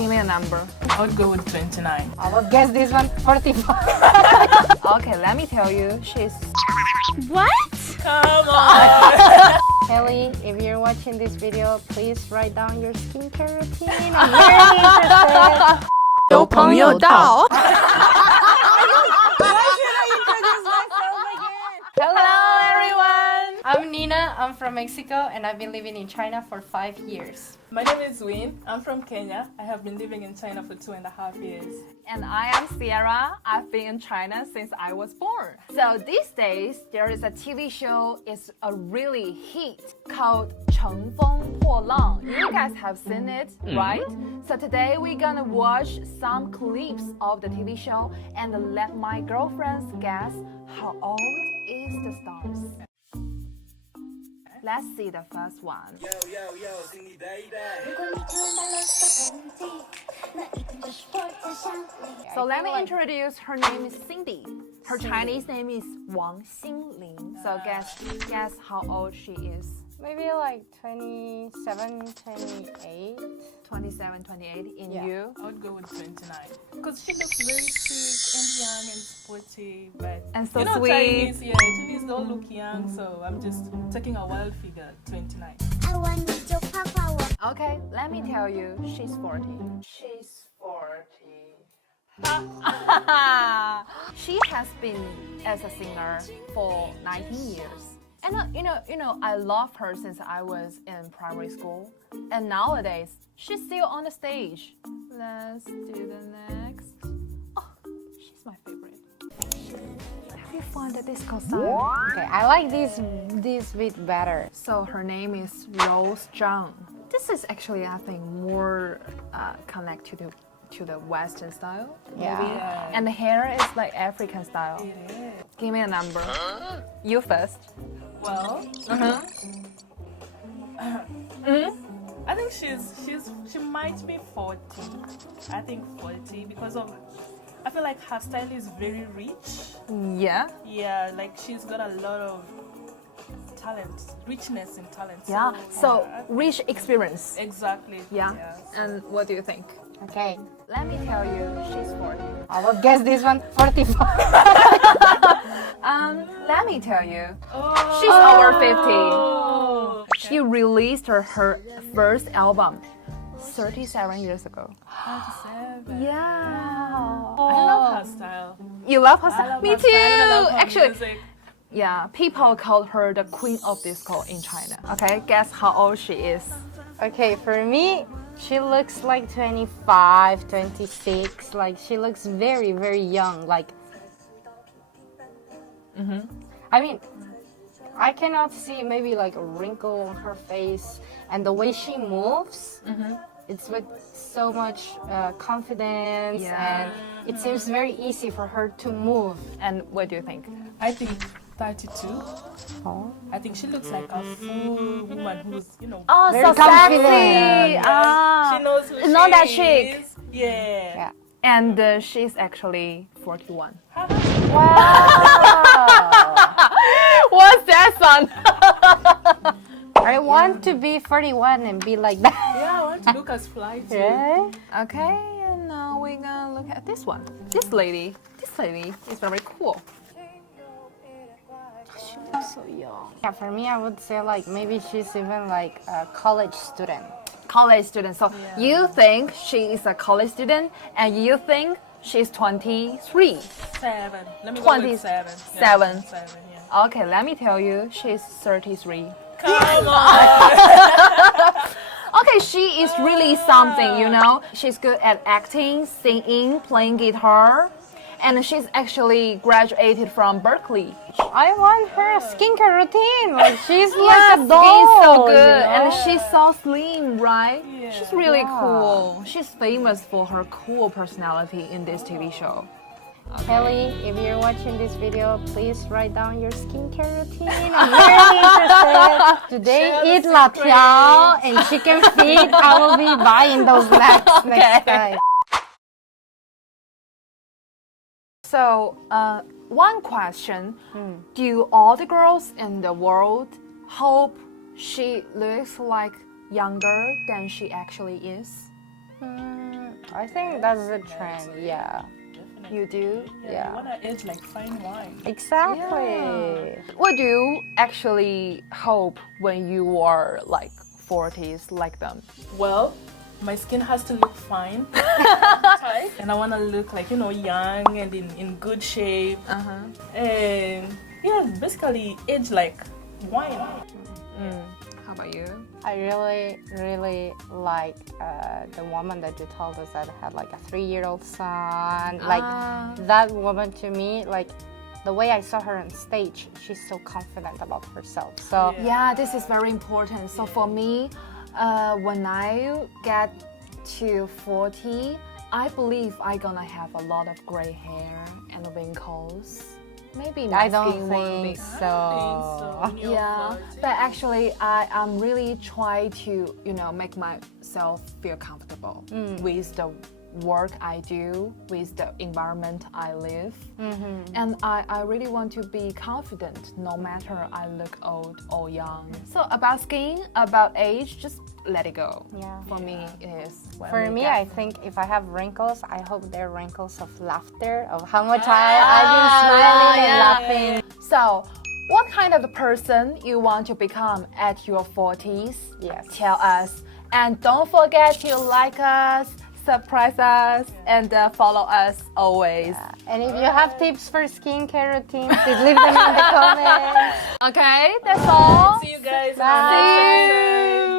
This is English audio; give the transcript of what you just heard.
Give me a number. I would go with 29. I would guess this one 45. Okay, let me tell you, she's... What? Come on! Kelly, if you're watching this video, please write down your skincare routine. I'm very interested. 有朋友到。 Hello everyone! I'm Nina, I'm from Mexico and I've been living in China for 5 years. My name is Win. I'm from Kenya. I have been living in China for 2.5 years. And I am Sierra. I've been in China since I was born. So these days, there is a TV show. It's a really hit called 乘风破浪. You guys have seen it, right? So today we're gonna watch some clips of the TV show and let my girlfriends guess how old is the stars. Let's see the first one. So let me introduce. Her name is Cindy. Her Chinese name is Wang Xinling. So guess how old she is. Maybe like 27, 28. 27, 28. In Yeah. you? I would go with 29. Because she looks very chic and young and sporty, but And so you know, sweet. Chinese don't look young, so I'm just taking a wild figure, 29. Okay, let me tell you, she's 40. She's 40. She has been as a singer for 19 years. And you know, I love her since I was in primary school. And nowadays, she's still on the stage. Let's do the next. Oh, she's my favorite. Have you found the disco style? Okay, I like this bit better. So her name is Rose Zhang. This is actually, I think, more connected to the Western style, maybe. Yeah. And the hair is like African style. It is. Give me a number. You first. Well, I think she might be 40. I think 40 because of, I feel like her style is very rich. Yeah. Yeah, like she's got a lot of talent, richness in talent. Yeah. So I think- rich experience. exactly. Yeah. So- And what do you think? Okay, Let me tell you, she's 40. I would guess this one 45. Let me tell you, Oh. she's over 50. Oh. She released her first album 37 years ago. 37. Yeah. I love her style. You love her I style? love Me her too. style and I love her Actually, music. yeah, people called her the queen of disco in China. Okay, guess how old she is. Okay, for me, she looks like 25, 26. Like she looks very, very young. Like, I mean, I cannot see maybe like a wrinkle on her face, and the way she moves, it's with so much confidence, Yeah. and it seems very easy for her to move. And what do you think? I think 32. Oh. I think she looks like a full woman who's, you know, Oh, Very so confident. sexy. yeah. Ah. She knows who It's not she that chic. is. Yeah. Yeah. And she's actually 41. What's that, son? I want to be 41 and be like that. Yeah, I want to look as fly too. Right? Okay, and now we're gonna look at this one. This lady is very cool. She looks so young. Yeah, for me, I would say like maybe she's even like a college student. College student. So you think she is a college student, and you think she's 23. 7. Let me go 20. with 7. Seven. 7, yeah. Okay, let me tell you, she's 33. Come on! Okay, she is really something, you know. She's good at acting, singing, playing guitar, and she's actually graduated from Berkeley. I want her skincare routine. Like she's Yeah, like a skin doll. is so good, you know? and she's so slim, right? Yeah. She's really Yeah. cool. She's famous for her cool personality in this TV show. Kelly, if you're watching this video, please write down your skincare routine. I'm very interested. Today, Share the eat la secret. tiao and chicken feet. I will be buying those next time. So, one question. Do all the girls in the world hope she looks like younger than she actually is? I think that's the trend. Yeah. Definitely. You do? Yeah. You wanna age like fine wine. Exactly. What do you actually hope when you are like 40s like them? Well, my skin has to look fine, tight, and I wanna look like young and in good shape. And yeah, basically age like wine. How about you? I really like the woman that you told us that had like a 3-year-old son. Like that woman to me, like the way I saw her on stage, she's so confident about herself. So Yeah, this is very important. So for me, when I get to 40, I believe I'm gonna have a lot of gray hair and wrinkles. Maybe my I don't skin will be think So so. when you're Yeah, 40, but actually, I'm really trying to, make myself feel comfortable with the work I do, with the environment I live. And I really want to be confident no matter I look old or young. So about skin, about age, just let it go. Yeah. For me, it is. when For we me, get- I think if I have wrinkles, I hope they're wrinkles of laughter, of how much I've been smiling and laughing. So, what kind of person you want to become at your 40s? Yes. Tell us. And don't forget to like us, surprise us, and follow us always. And if you have tips for skincare routines, please leave them in the comments. Okay, that's all. see you guys. Bye. Next episode.